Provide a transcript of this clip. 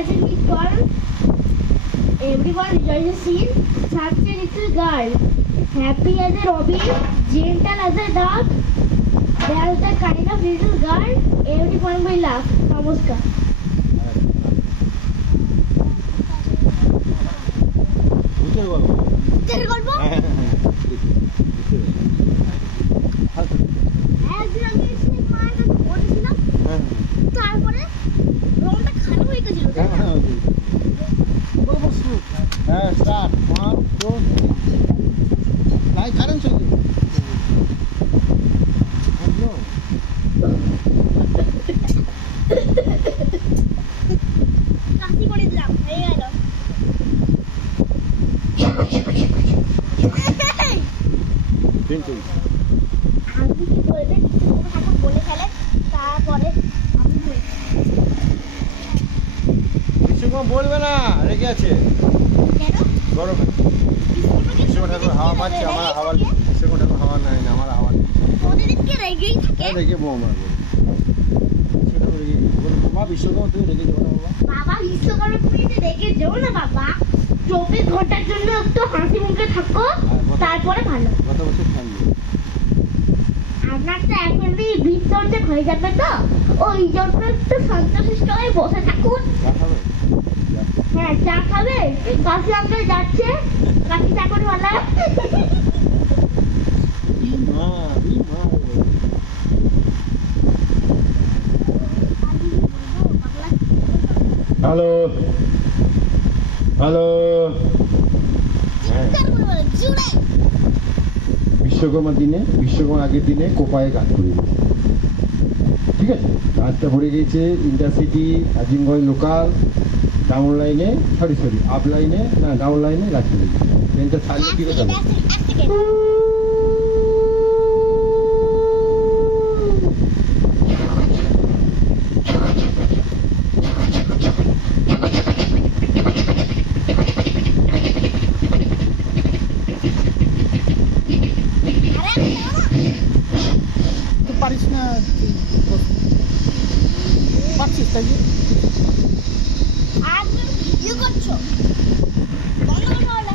as a big girl. Everyone rejoices seen. Such a little girl. Happy as a robin. Gentle as a dove. There's the kind of little girl. Everyone will laugh. Namaskar. ভূতের গল্প একদিন আমি মায়ের কাছে পড়েছিলাম তারপরে রংটা খারাপ হয়ে গেছিল স্টার্ট 1 2 লাইট কারেন্ট চলে কাশি করে দিলাম হয়ে গেল কিন্তু আপনি কি বলবেন কথা বলে ফেলেন তারপরে আমি বলছি কিছু বলবে না রেগে আছে কেন গরমে কিছু ঠাকুর হাওয়া মারছে আমার হাওয়া কিছু ঠাকুর হাওয়া নাই না আমার হাওয়া প্রতিদিনকে রেগেই থাকে রেগে বউ মারবো বাবা বিশ্বকর্মা তুমি রেগে যাবো না বাবা বাবা বিশ্বকর্মা তুমি যে রেগে যেও না বাবা 24 ঘন্টার জন্য একটু হাসি মুখে থাকো তারপরে ভালো গত বছর থাকবে আপনার তো এখনই বিসর্জন হয়ে যাবে তো ওই জন্য একটু শান্তশিষ্ট হয়ে বসে থাকুন দেখাবে হ্যাঁ চা খাবে কাশি আঙ্কেল যাচ্ছে কাশি চা করে ভালো হ্যালো হ্যালো বিশ্বকর্মার দিনে বিশ্বকর্মার আগের দিনে কোপায়ে গান করি ঠিক আছে গানটা ভরে গিয়েছে ইন্টারসিটি আজিমগঞ্জ লোকাল ডাউন লাইনে সরি আপ লাইনে না ডাউন লাইনে রাখতে ট্রেনটা ছাড়লে কি কথা পারিস না পারছিস তাই যে আর ভিডিও করছো বন্ধ করো